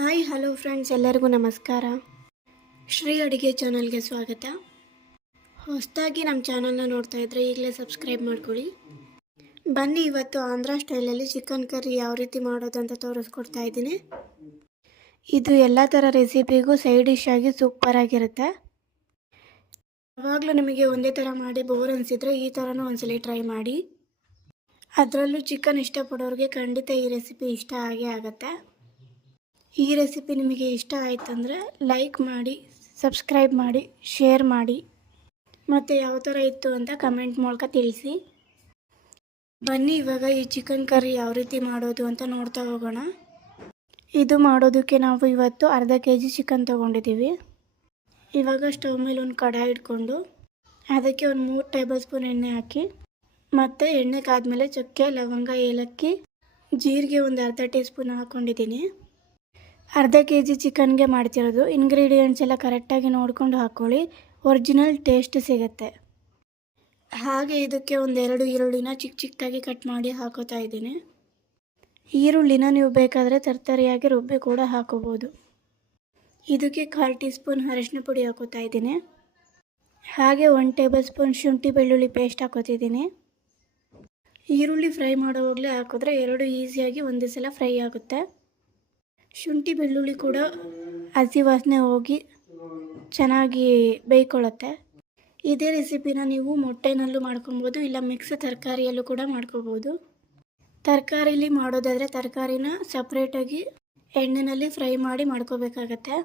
Hi hello friends, ಎಲ್ಲರಿಗೂ ನಮಸ್ಕಾರ. ಶ್ರೀ ಅಡುಗೆ ಚಾನಲ್ಗೆ ಸ್ವಾಗತ. ಹೊಸದಾಗಿ ನಮ್ಮ ಚಾನಲ್ನ ನೋಡ್ತಾ ಇದ್ದರೆ ಈಗಲೇ ಸಬ್ಸ್ಕ್ರೈಬ್ ಮಾಡ್ಕೊಳ್ಳಿ. ಬನ್ನಿ, ಇವತ್ತು ಆಂಧ್ರ ಸ್ಟೈಲಲ್ಲಿ ಚಿಕನ್ ಕರಿ ಯಾವ ರೀತಿ ಮಾಡೋದು ಅಂತ ತೋರಿಸ್ಕೊಡ್ತಾ ಇದ್ದೀನಿ. ಇದು ಎಲ್ಲ ಥರ ರೆಸಿಪಿಗೂ ಸೈಡ್ ಡಿಶ್ ಆಗಿ ಸೂಪರಾಗಿರುತ್ತೆ. ಯಾವಾಗಲೂ ನಿಮಗೆ ಒಂದೇ ಥರ ಮಾಡಿ ಬೋರ್ ಅನಿಸಿದರೆ ಈ ಥರನೂ ಒಂದ್ಸಲ ಟ್ರೈ ಮಾಡಿ. ಅದರಲ್ಲೂ ಚಿಕನ್ ಇಷ್ಟಪಡೋರಿಗೆ ಖಂಡಿತ ಈ ರೆಸಿಪಿ ಇಷ್ಟ ಆಗೇ ಆಗುತ್ತೆ. ಈ ರೆಸಿಪಿ ನಿಮಗೆ ಇಷ್ಟ ಆಯ್ತಂದರೆ ಲೈಕ್ ಮಾಡಿ, ಸಬ್ಸ್ಕ್ರೈಬ್ ಮಾಡಿ, ಶೇರ್ ಮಾಡಿ, ಮತ್ತು ಯಾವ ಥರ ಇತ್ತು ಅಂತ ಕಮೆಂಟ್ ಮೂಲಕ ತಿಳಿಸಿ. ಬನ್ನಿ, ಇವಾಗ ಈ ಚಿಕನ್ ಕರಿ ಯಾವ ರೀತಿ ಮಾಡೋದು ಅಂತ ನೋಡ್ತಾ ಹೋಗೋಣ. ಇದು ಮಾಡೋದಕ್ಕೆ ನಾವು ಇವತ್ತು ಅರ್ಧ kg ಚಿಕನ್ ತೊಗೊಂಡಿದ್ದೀವಿ. ಇವಾಗ ಸ್ಟವ್ ಮೇಲೆ ಒಂದು ಕಡಾಯಿ ಇಟ್ಕೊಂಡು ಅದಕ್ಕೆ ಒಂದು 3 ಟೇಬಲ್ ಸ್ಪೂನ್ ಎಣ್ಣೆ ಹಾಕಿ, ಮತ್ತು ಎಣ್ಣೆ ಕಾದ್ಮೇಲೆ ಚಕ್ಕೆ, ಲವಂಗ, ಏಲಕ್ಕಿ, ಜೀರಿಗೆ ಒಂದು ಅರ್ಧ ಟೀ ಸ್ಪೂನ್ ಹಾಕ್ಕೊಂಡಿದ್ದೀನಿ. ಅರ್ಧ kg ಚಿಕನ್ಗೆ ಮಾಡ್ತಿರೋದು. ಇಂಗ್ರೀಡಿಯೆಂಟ್ಸ್ ಎಲ್ಲ ಕರೆಕ್ಟಾಗಿ ನೋಡ್ಕೊಂಡು ಹಾಕ್ಕೊಳ್ಳಿ, ಒರಿಜಿನಲ್ ಟೇಸ್ಟ್ ಸಿಗುತ್ತೆ. ಹಾಗೆ ಇದಕ್ಕೆ ಒಂದೆರಡು ಈರುಳ್ಳಿನ ಚಿಕ್ಕದಾಗಿ ಕಟ್ ಮಾಡಿ ಹಾಕೋತಾ ಇದ್ದೀನಿ. ಈರುಳ್ಳಿನ ನೀವು ಬೇಕಾದರೆ ತರ್ತರಿಯಾಗಿ ರುಬ್ಬಿ ಕೂಡ ಹಾಕೋಬೋದು. ಇದಕ್ಕೆ 1/4 ಟೀ ಸ್ಪೂನ್ ಅರಿಶಿನ ಪುಡಿ ಹಾಕೋತಾ ಇದ್ದೀನಿ. ಹಾಗೆ 1 ಟೇಬಲ್ ಸ್ಪೂನ್ ಶುಂಠಿ ಬೆಳ್ಳುಳ್ಳಿ ಪೇಸ್ಟ್ ಹಾಕೋತಿದ್ದೀನಿ. ಈರುಳ್ಳಿ ಫ್ರೈ ಮಾಡೋವಾಗಲೇ ಹಾಕಿದ್ರೆ ಎರಡು ಈಸಿಯಾಗಿ ಒಂದೇ ಸಲ ಫ್ರೈ ಆಗುತ್ತೆ. ಶುಂಠಿ ಬೆಳ್ಳುಳ್ಳಿ ಕೂಡ ಹಸಿ ವಾಸನೆ ಹೋಗಿ ಚೆನ್ನಾಗಿ ಬೇಯ್ಕೊಳ್ಳುತ್ತೆ. ಇದೇ ರೆಸಿಪಿನ ನೀವು ಮೊಟ್ಟೆನಲ್ಲೂ ಮಾಡ್ಕೊಬೋದು, ಇಲ್ಲ ಮಿಕ್ಸ್ ತರಕಾರಿಯಲ್ಲೂ ಕೂಡ ಮಾಡ್ಕೋಬೋದು. ತರಕಾರಿಲಿ ಮಾಡೋದಾದರೆ ತರಕಾರಿನ ಸಪ್ರೇಟಾಗಿ ಎಣ್ಣೆಯಲ್ಲಿ ಫ್ರೈ ಮಾಡಿ ಮಾಡ್ಕೋಬೇಕಾಗತ್ತೆ.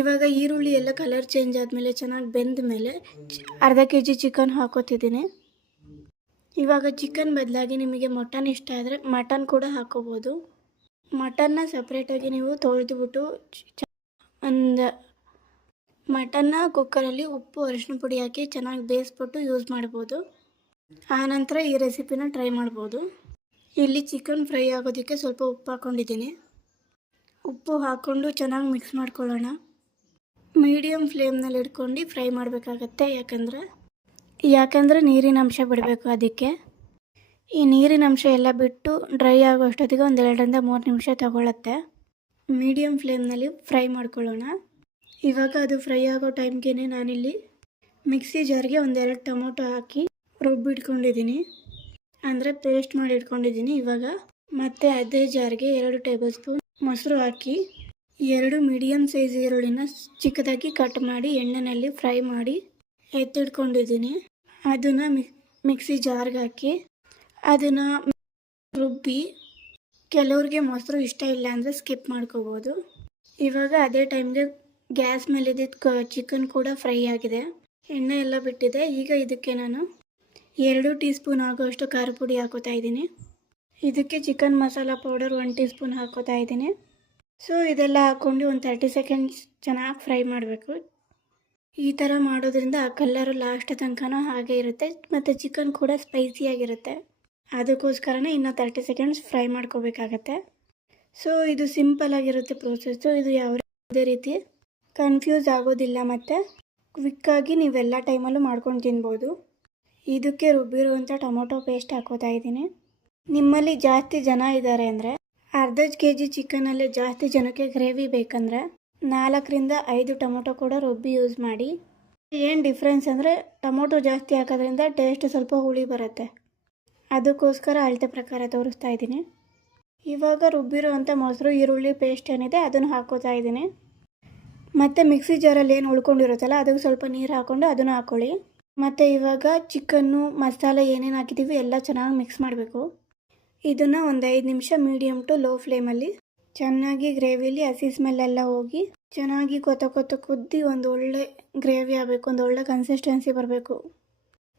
ಇವಾಗ ಈರುಳ್ಳಿ ಎಲ್ಲ ಕಲರ್ ಚೇಂಜ್ ಆದಮೇಲೆ ಚೆನ್ನಾಗಿ ಬೆಂದ ಮೇಲೆ ಅರ್ಧ kg ಚಿಕನ್ ಹಾಕೋತಿದ್ದೀನಿ. ಇವಾಗ ಚಿಕನ್ ಬದಲಾಗಿ ನಿಮಗೆ ಮಟನ್ ಇಷ್ಟ ಆದರೆ ಮಟನ್ ಕೂಡ ಹಾಕೋಬೋದು. ಮಟನ್ನ ಸಪ್ರೇಟಾಗಿ ನೀವು ತೊಳೆದುಬಿಟ್ಟು ಮಟನ್ನ ಕುಕ್ಕರಲ್ಲಿ ಉಪ್ಪು, ಅರಿಶಿನ ಪುಡಿ ಹಾಕಿ ಚೆನ್ನಾಗಿ ಬೇಯಿಸ್ಬಿಟ್ಟು ಯೂಸ್ ಮಾಡ್ಬೋದು. ಆನಂತರ ಈ ರೆಸಿಪಿನ ಟ್ರೈ ಮಾಡ್ಬೋದು. ಇಲ್ಲಿ ಚಿಕನ್ ಫ್ರೈ ಆಗೋದಕ್ಕೆ ಸ್ವಲ್ಪ ಉಪ್ಪು ಹಾಕ್ಕೊಂಡಿದ್ದೀನಿ. ಉಪ್ಪು ಹಾಕ್ಕೊಂಡು ಚೆನ್ನಾಗಿ ಮಿಕ್ಸ್ ಮಾಡ್ಕೊಳ್ಳೋಣ. ಮೀಡಿಯಮ್ ಫ್ಲೇಮ್ನಲ್ಲಿ ಇಟ್ಕೊಂಡು ಫ್ರೈ ಮಾಡಬೇಕಾಗತ್ತೆ, ಯಾಕಂದರೆ ನೀರಿನ ಅಂಶ ಬಿಡಬೇಕು. ಅದಕ್ಕೆ ಈ ನೀರಿನ ಅಂಶ ಎಲ್ಲ ಬಿಟ್ಟು ಡ್ರೈ ಆಗೋ ಅಷ್ಟೊತ್ತಿಗೆ 2 3 ನಿಮಿಷ ತಗೊಳ್ಳತ್ತೆ. ಮೀಡಿಯಮ್ ಫ್ಲೇಮ್ನಲ್ಲಿ ಫ್ರೈ ಮಾಡ್ಕೊಳ್ಳೋಣ. ಇವಾಗ ಅದು ಫ್ರೈ ಆಗೋ ಟೈಮ್ಗೆ ನಾನಿಲ್ಲಿ ಮಿಕ್ಸಿ ಜಾರ್ಗೆ 2 ಟೊಮೊಟೊ ಹಾಕಿ ರುಬ್ಬಿಟ್ಕೊಂಡಿದ್ದೀನಿ, ಅಂದರೆ ಪೇಸ್ಟ್ ಮಾಡಿ ಇಟ್ಕೊಂಡಿದ್ದೀನಿ. ಇವಾಗ ಮತ್ತೆ ಅದೇ ಜಾರ್ಗೆ 2 ಟೇಬಲ್ ಸ್ಪೂನ್ ಮೊಸರು ಹಾಕಿ 2 ಮೀಡಿಯಮ್ ಸೈಜ್ ಈರುಳ್ಳಿನ ಚಿಕ್ಕದಾಗಿ ಕಟ್ ಮಾಡಿ ಎಣ್ಣೆಯಲ್ಲಿ ಫ್ರೈ ಮಾಡಿ ಎತ್ತಿಟ್ಕೊಂಡಿದ್ದೀನಿ. ಅದನ್ನು ಮಿಕ್ಸಿ ಜಾರ್ಗೆ ಹಾಕಿ ಅದನ್ನು ರುಬ್ಬಿ, ಕೆಲವ್ರಿಗೆ ಮೊಸರು ಇಷ್ಟ ಇಲ್ಲ ಅಂದರೆ ಸ್ಕಿಪ್ ಮಾಡ್ಕೋಬೋದು. ಇವಾಗ ಅದೇ ಟೈಮ್ಗೆ ಗ್ಯಾಸ್ ಮೇಲಿದ್ದ ಚಿಕನ್ ಕೂಡ ಫ್ರೈ ಆಗಿದೆ, ಎಣ್ಣೆ ಎಲ್ಲ ಬಿಟ್ಟಿದೆ. ಈಗ ಇದಕ್ಕೆ ನಾನು 2 ಟೀ ಸ್ಪೂನ್ ಆಗೋಷ್ಟು ಖಾರ ಪುಡಿ ಹಾಕೋತಾ ಇದ್ದೀನಿ. ಇದಕ್ಕೆ chicken masala powder 1 tea spoon ಹಾಕೋತಾ ಇದ್ದೀನಿ. ಸೊ ಇದೆಲ್ಲ ಹಾಕ್ಕೊಂಡು ಒಂದು 30 ಸೆಕೆಂಡ್ಸ್ ಚೆನ್ನಾಗಿ ಫ್ರೈ ಮಾಡಬೇಕು. ಈ ಥರ ಮಾಡೋದ್ರಿಂದ ಆ ಕಲ್ಲರು ಲಾಸ್ಟ್ ತನಕನೂ ಹಾಗೆ ಇರುತ್ತೆ, ಮತ್ತು ಚಿಕನ್ ಕೂಡ ಸ್ಪೈಸಿಯಾಗಿರುತ್ತೆ. ಅದಕ್ಕೋಸ್ಕರನೇ ಇನ್ನು 30 ಸೆಕೆಂಡ್ಸ್ ಫ್ರೈ ಮಾಡ್ಕೋಬೇಕಾಗತ್ತೆ. ಸೊ ಇದು ಸಿಂಪಲ್ ಆಗಿರುತ್ತೆ ಪ್ರೋಸೆಸ್ಸು. ಇದು ಯಾವುದೇ ರೀತಿ ಕನ್ಫ್ಯೂಸ್ ಆಗೋದಿಲ್ಲ, ಮತ್ತು ಕ್ವಿಕ್ಕಾಗಿ ನೀವೆಲ್ಲ ಟೈಮಲ್ಲೂ ಮಾಡ್ಕೊಂಡು ತಿನ್ಬೋದು. ಇದಕ್ಕೆ ರುಬ್ಬಿರುವಂಥ ಟೊಮೊಟೊ ಪೇಸ್ಟ್ ಹಾಕೋತಾ ಇದ್ದೀನಿ. ನಿಮ್ಮಲ್ಲಿ ಜಾಸ್ತಿ ಜನ ಇದ್ದಾರೆ ಅಂದರೆ ಅರ್ಧ kg ಚಿಕನಲ್ಲೇ ಜಾಸ್ತಿ ಜನಕ್ಕೆ ಗ್ರೇವಿ ಬೇಕಂದರೆ 4 ರಿಂದ 5 ಟೊಮೊಟೊ ಕೂಡ ರುಬ್ಬಿ ಯೂಸ್ ಮಾಡಿ. ಏನು ಡಿಫ್ರೆನ್ಸ್ ಅಂದರೆ ಟೊಮೊಟೊ ಜಾಸ್ತಿ ಹಾಕೋದ್ರಿಂದ ಟೇಸ್ಟ್ ಸ್ವಲ್ಪ ಹುಳಿ ಬರುತ್ತೆ, ಅದಕ್ಕೋಸ್ಕರ ಅಳತೆ ಪ್ರಕಾರ ತೋರಿಸ್ತಾ ಇದ್ದೀನಿ. ಇವಾಗ ರುಬ್ಬಿರುವಂಥ ಮೊಸರು, ಈರುಳ್ಳಿ ಪೇಸ್ಟ್ ಏನಿದೆ ಅದನ್ನು ಹಾಕೋತಾ ಇದ್ದೀನಿ. ಮತ್ತು ಮಿಕ್ಸಿ ಜಾರಲ್ಲಿ ಏನು ಉಳ್ಕೊಂಡಿರುತ್ತಲ್ಲ ಅದಕ್ಕೆ ಸ್ವಲ್ಪ ನೀರು ಹಾಕ್ಕೊಂಡು ಅದನ್ನು ಹಾಕ್ಕೊಳ್ಳಿ. ಮತ್ತು ಇವಾಗ ಚಿಕನ್ನು, ಮಸಾಲೆ ಏನೇನು ಹಾಕಿದ್ದೀವಿ ಎಲ್ಲ ಚೆನ್ನಾಗಿ ಮಿಕ್ಸ್ ಮಾಡಬೇಕು. ಇದನ್ನು ಒಂದು 5 ನಿಮಿಷ ಮೀಡಿಯಮ್ ಟು ಲೋ ಫ್ಲೇಮಲ್ಲಿ ಚೆನ್ನಾಗಿ ಗ್ರೇವಿಲಿ ಹಸಿ ಸ್ಮೆಲ್ಲೆಲ್ಲ ಹೋಗಿ ಚೆನ್ನಾಗಿ ಕೊತ ಕುದ್ದಿ ಒಂದು ಒಳ್ಳೆ ಗ್ರೇವಿ ಆಗಬೇಕು, ಒಂದು ಒಳ್ಳೆ ಕನ್ಸಿಸ್ಟೆನ್ಸಿ ಬರಬೇಕು.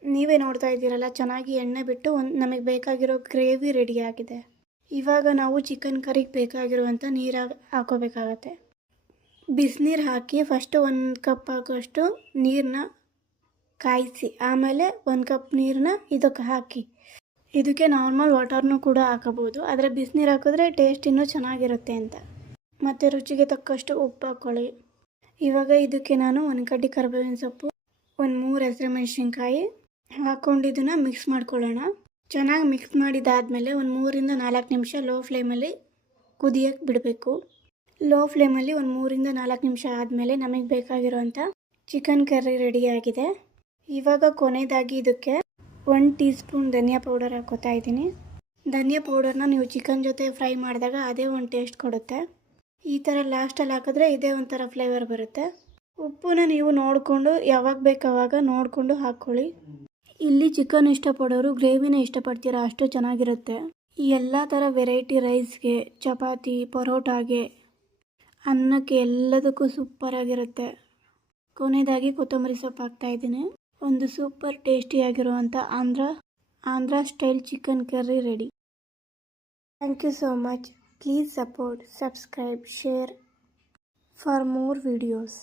ನೀವೇ ನೋಡ್ತಾ ಇದ್ದೀರಲ್ಲ, ಚೆನ್ನಾಗಿ ಎಣ್ಣೆ ಬಿಟ್ಟು ನಮಗೆ ಬೇಕಾಗಿರೋ ಗ್ರೇವಿ ರೆಡಿ ಆಗಿದೆ. ಇವಾಗ ನಾವು ಚಿಕನ್ ಕರಿಗೆ ಬೇಕಾಗಿರುವಂಥ ನೀರು ಹಾಕೋಬೇಕಾಗತ್ತೆ. ಬಿಸಿನೀರು ಹಾಕಿ ಫಸ್ಟು 1 ಕಪ್ ಆಗೋಷ್ಟು ನೀರನ್ನ ಕಾಯಿಸಿ, ಆಮೇಲೆ 1 ಕಪ್ ನೀರನ್ನ ಇದಕ್ಕೆ ಹಾಕಿ. ಇದಕ್ಕೆ ನಾರ್ಮಲ್ ವಾಟರ್ನೂ ಕೂಡ ಹಾಕೋಬೋದು, ಆದರೆ ಬಿಸಿನೀರು ಹಾಕಿದ್ರೆ ಟೇಸ್ಟ್ ಇನ್ನೂ ಚೆನ್ನಾಗಿರುತ್ತೆ ಅಂತ. ಮತ್ತು ರುಚಿಗೆ ತಕ್ಕಷ್ಟು ಉಪ್ಪು ಹಾಕ್ಕೊಳ್ಳಿ. ಇವಾಗ ಇದಕ್ಕೆ ನಾನು 1 ಕಡ್ಡಿ ಕರಿಬೇವಿನ ಸೊಪ್ಪು, 3 ಹಸಿಮೆಣಸಿನ್ಕಾಯಿ ಹಾಕ್ಕೊಂಡು ಇದನ್ನು ಮಿಕ್ಸ್ ಮಾಡ್ಕೊಳ್ಳೋಣ. ಚೆನ್ನಾಗಿ ಮಿಕ್ಸ್ ಮಾಡಿದಾದಮೇಲೆ ಒಂದು 3 ರಿಂದ 4 ನಿಮಿಷ ಲೋ ಫ್ಲೇಮಲ್ಲಿ ಕುದಿಯೋಕ್ಕೆ ಬಿಡಬೇಕು. ಲೋ ಫ್ಲೇಮಲ್ಲಿ ಒಂದು 3-4 ನಿಮಿಷ ಆದಮೇಲೆ ನಮಗೆ ಬೇಕಾಗಿರೋಂಥ ಚಿಕನ್ ಕರ್ರಿ ರೆಡಿಯಾಗಿದೆ. ಇವಾಗ ಕೊನೆಯದಾಗಿ ಇದಕ್ಕೆ 1 ಟೀ ಸ್ಪೂನ್ ಧನಿಯಾ ಪೌಡರ್ ಹಾಕೋತಾ ಇದ್ದೀನಿ. ಧನಿಯಾ ಪೌಡರ್ನ ನೀವು ಚಿಕನ್ ಜೊತೆ ಫ್ರೈ ಮಾಡಿದಾಗ ಅದೇ ಒಂದು ಟೇಸ್ಟ್ ಕೊಡುತ್ತೆ. ಈ ಥರ ಲಾಸ್ಟಲ್ಲಿ ಹಾಕಿದ್ರೆ ಇದೇ ಒಂಥರ ಫ್ಲೇವರ್ ಬರುತ್ತೆ. ಉಪ್ಪನ್ನ ನೀವು ನೋಡಿಕೊಂಡು ಯಾವಾಗ ಬೇಕಾವಾಗ ನೋಡಿಕೊಂಡು ಹಾಕ್ಕೊಳ್ಳಿ. ಇಲ್ಲಿ ಚಿಕನ್ ಇಷ್ಟಪಡೋರು ಗ್ರೇವಿನ ಇಷ್ಟಪಡ್ತೀರಾ, ಅಷ್ಟು ಚೆನ್ನಾಗಿರುತ್ತೆ. ಈ ಎಲ್ಲ ಥರ ವೆರೈಟಿ ರೈಸ್ಗೆ, ಚಪಾತಿ, ಪರೋಟಾಗೆ, ಅನ್ನಕ್ಕೆ ಎಲ್ಲದಕ್ಕೂ ಸೂಪರಾಗಿರುತ್ತೆ. ಕೊನೆಯದಾಗಿ ಕೊತ್ತಂಬರಿ ಸೊಪ್ಪು ಹಾಕ್ತಾಯಿದ್ದೀನಿ. ಒಂದು ಸೂಪರ್ ಟೇಸ್ಟಿಯಾಗಿರುವಂಥ Andhra style chicken curry ready. Thank you so much. Please support, subscribe, share for more videos.